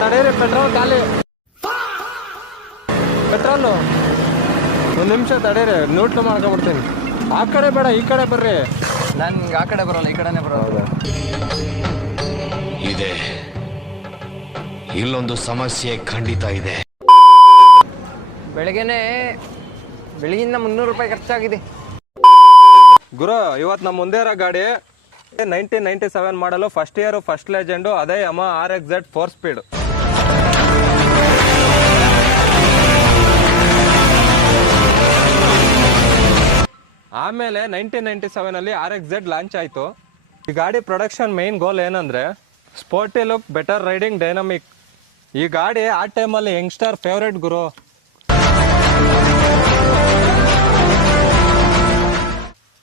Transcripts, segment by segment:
ತಡೀರಿ, ಪೆಟ್ರೋಲ್ ಖಾಲಿ. ಪೆಟ್ರೋಲು ಒಂದು ನಿಮಿಷ ತಡೀರಿ, ನ್ಯೂಟ್ಲು ಮಾಡ್ಕೊಂಡ್ಬಿಡ್ತೀನಿ. ಆ ಕಡೆ ಬೇಡ, ಈ ಕಡೆ ಬರ್ರಿ. ನನ್ಗೆ ಆ ಕಡೆ ಬರೋಲ್ಲ, ಈ ಕಡೆನೇ ಬರೋದು. ಇದೆ, ಇಲ್ಲೊಂದು ಸಮಸ್ಯೆ ಖಂಡಿತ ಇದೆ. ಬೆಳಗಿನ 300 ರೂಪಾಯಿ ಖರ್ಚಾಗಿದೆ. ಗುರು, ಇವತ್ತು ನಮ್ಮ ಮುಂದೆ ಇರೋ ಗಾಡಿ 1997 ಮಾಡಲು, ಫಸ್ಟ್ ಇಯರ್ ಫಸ್ಟ್ ಲೆಜೆಂಡು, ಅದೇ ಯಮಾ RXZ 4 ಸ್ಪೀಡ್. ಆಮೇಲೆ 1997 ಅಲ್ಲಿ RXZ ಲಾಂಚ್ ಆಯಿತು. ಈ ಗಾಡಿ ಪ್ರೊಡಕ್ಷನ್ ಮೈನ್ ಗೋಲ್ ಏನಂದ್ರೆ sporty look, better riding, dynamic. ಈ ಗಾಡಿ ಆ ಟೈಮಲ್ಲಿ ಯಂಗ್ಸ್ಟರ್ ಫೇವ್ರೇಟ್ ಗುರು.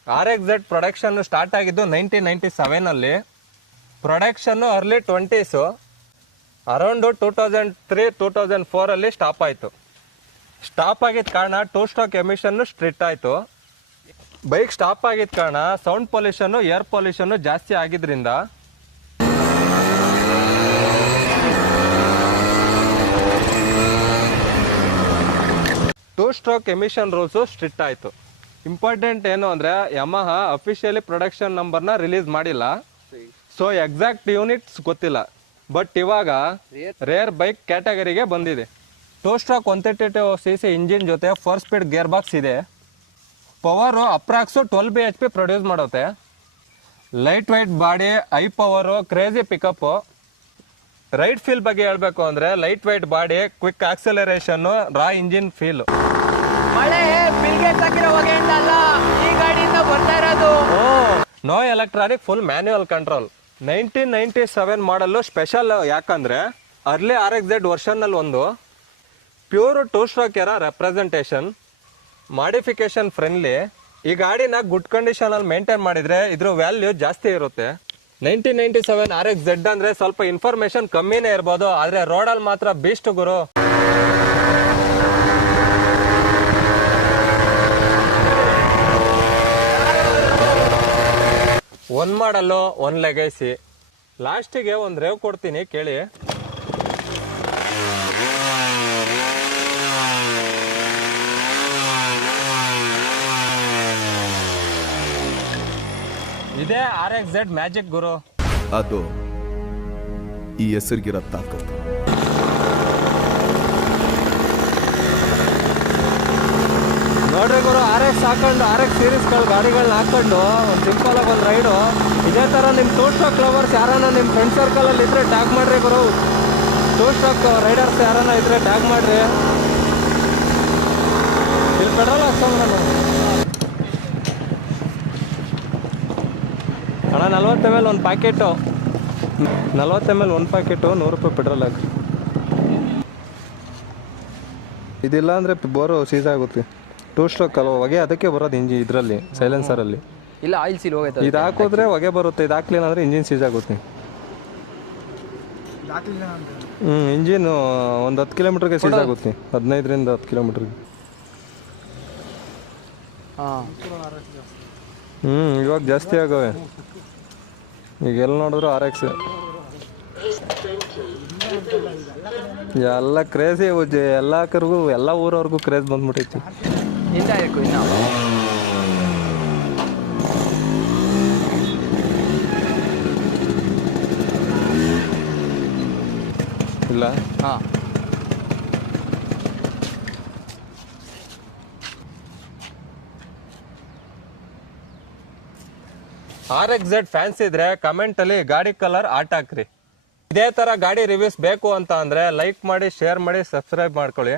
RXZ ಪ್ರೊಡಕ್ಷನ್ ಸ್ಟಾರ್ಟ್ ಆಗಿದ್ದು 1997 ಅಲ್ಲಿ. ಪ್ರೊಡಕ್ಷನ್ ಅರ್ಲಿ 20s, ಅರೌಂಡ್ 2003-2004 ಅಲ್ಲಿ ಸ್ಟಾಪ್ ಆಯಿತು. ಸ್ಟಾಪ್ ಆಗಿದ್ದ ಕಾರಣ 2 ಸ್ಟ್ರೋಕ್ ಎಮಿಷನ್ ಸ್ಟ್ರಿಕ್ಟ್ ಆಯಿತು. ಬೈಕ್ ಸ್ಟಾಪ್ ಆಗಿದ್ದ ಕಾರಣ ಸೌಂಡ್ ಪೊಲ್ಯೂಷನ್, ಏರ್ ಪೊಲ್ಯೂಷನ್ ಜಾಸ್ತಿ ಆಗಿದ್ರಿಂದ two stroke emission rules strict ಆಯಿತು. ಇಂಪಾರ್ಟೆಂಟ್ ಏನು ಅಂದರೆ ಯಮಹಾ ಅಫಿಷಿಯಲಿ ಪ್ರೊಡಕ್ಷನ್ ನಂಬರ್ನ ರಿಲೀಸ್ ಮಾಡಿಲ್ಲ, ಸೊ ಎಕ್ಸಾಕ್ಟ್ ಯೂನಿಟ್ಸ್ ಗೊತ್ತಿಲ್ಲ. ಬಟ್ ಇವಾಗ ರೇರ್ ಬೈಕ್ ಕ್ಯಾಟಗರಿಗೆ ಬಂದಿದೆ. 2 ಸ್ಟ್ರೋಕ್ 132cc ಇಂಜಿನ್ ಜೊತೆ 4 ಸ್ಪೀಡ್ ಗೇರ್ ಬಾಕ್ಸ್ ಇದೆ. ಪವರು ಅಪ್ರಾಕ್ಸು 12 bhp ಪ್ರೊಡ್ಯೂಸ್ ಮಾಡುತ್ತೆ. Light white body, high power, crazy pickup. Ride feel ಬಗ್ಗೆ ಹೇಳಬೇಕು ಅಂದರೆ light white body, quick acceleration, raw engine feel. ಮಳೆ ಈ ಗಾಡಿಯಿಂದ ಬರ್ತಾ ಇರೋದು. No electronic, full manual control. 1997 ಮಾಡಲು ಸ್ಪೆಷಲ್ ಯಾಕಂದ್ರೆ ಅರ್ಲಿ RXZ ವರ್ಷನ್ನಲ್ಲಿ ಒಂದು pure 2 stroke era representation, modification friendly. ಈ ಗಾಡಿನ ಗುಡ್ ಕಂಡೀಷನ್ ಅಲ್ಲಿ ಮೇಂಟೈನ್ ಮಾಡಿದ್ರೆ ಇದ್ರ ವ್ಯಾಲ್ಯೂ ಜಾಸ್ತಿ ಇರುತ್ತೆ. 1997 RXZ ಅಂದ್ರೆ ಸ್ವಲ್ಪ ಇನ್ಫಾರ್ಮೇಶನ್ ಕಮ್ಮಿನೇ ಇರ್ಬೋದು, ಆದ್ರೆ ರೋಡಲ್ಲಿ ಮಾತ್ರ ಬೀಸ್ಟ್ ಗುರು. ಒಂದ್ ಮಾಡಲು, ಒಂದ್ ಲೆಗೈಸಿ. ಲಾಸ್ಟಿಗೆ ಒಂದು ರೇವ್ ಕೊಡ್ತೀನಿ ಕೇಳಿ. ಇದೇ RXZ ಮ್ಯಾಜಿಕ್ ಗುರು. ಅದು ಈ ಹೆಸರಿಗಿರೋ ತಾಕತ್ತು. ನೋಡ್ರಿ ಗುರು, RX ಹಾಕೊಂಡು, RX ಸೀರೀಸ್ಗಳು ಗಾಡಿಗಳನ್ನ ಹಾಕೊಂಡು ಒಂದು ಸಿಂಪಲ್ ಆಗಿ ಒಂದು ರೈಡು. ಇದೇ ಥರ ನಿಮ್ಮ 2 ಸ್ಟ್ರೋಕ್ ಲವರ್ಸ್ ಯಾರನ್ನ ನಿಮ್ಮ ಫ್ರೆಂಡ್ ಸರ್ಕಲಲ್ಲಿ ಇದ್ರೆ ಟ್ಯಾಗ್ ಮಾಡ್ರಿ ಗುರು. 2 ಸ್ಟ್ರೋಕ್ ರೈಡರ್ಸ್ ಯಾರನ್ನ ಇದ್ರೆ ಟ್ಯಾಗ್ ಮಾಡ್ರಿ. ಇಲ್ಲಿ ಪೆಟ್ರೋಲ್ ಹಾಕ್ಸೋಣ ನಾನು. ಅಣ್ಣ 40 ml ಒಂದು ಪ್ಯಾಕೆಟು, 40 ml ಒಂದು ಪ್ಯಾಕೆಟು, 100 ರೂಪಾಯಿ ಪೆಟ್ರೋಲ್ ಹಾಕಿ. ಇದಿಲ್ಲ ಅಂದರೆ ಬೋರು ಸೀಸ್ ಆಗುತ್ತೆ. 2 ಸ್ಟ್ರೋಕ್ ಅಲ್ವ, ಹೊಗೆ ಅದಕ್ಕೆ ಬರೋದು ಇಂಜಿನ್ ಇದರಲ್ಲಿ, ಸೈಲೆನ್ಸರಲ್ಲಿ. ಇಲ್ಲ, ಆಯಿಲ್ ಸೀಲ್ ಹೋಗೈತೆ. ಇದು ಹಾಕಿದ್ರೆ ಹೊಗೆ ಬರುತ್ತೆ, ಇದು ಹಾಕ್ಲಿಲ್ಲ ಅಂದರೆ ಇಂಜಿನ್ ಸೀಸ್ ಆಗುತ್ತೆ. ಇಂಜಿನ್ ಒಂದು 10 ಕಿಲೋಮೀಟ್ರಿಗೆ ಸೀಸ್ ಆಗುತ್ತೆ, 15ರಿಂದ 10 ಕಿಲೋಮೀಟ್ರಿಗೆ. ಇವಾಗ ಜಾಸ್ತಿ ಆಗವೆ. ಈಗ ಎಲ್ಲಿ ನೋಡಿದ್ರು RX ಎಲ್ಲ ಕ್ರೇಜಿ. ಎಲ್ಲ ಕರ್ಗೂ, ಎಲ್ಲ ಊರವ್ರಿಗೂ ಕ್ರೇಜ್ ಬಂದ್ಬಿಟ್ಟೈತಿ. ಇಲ್ಲ RXZ ಫ್ಯಾನ್ಸ್ ಇದ್ರೆ ಕಮೆಂಟ್ ಅಲ್ಲಿ ಗಾಡಿ ಕಲರ್ ಆರ್ಟ್ ಹಾಕ್ರಿ. ಇದೇ ತರ ಗಾಡಿ ರಿವ್ಯೂಸ್ ಬೇಕು ಅಂತ ಅಂದ್ರೆ ಲೈಕ್ ಮಾಡಿ, ಶೇರ್ ಮಾಡಿ, ಸಬ್ಸ್ಕ್ರೈಬ್ ಮಾಡ್ಕೊಳ್ಳಿ.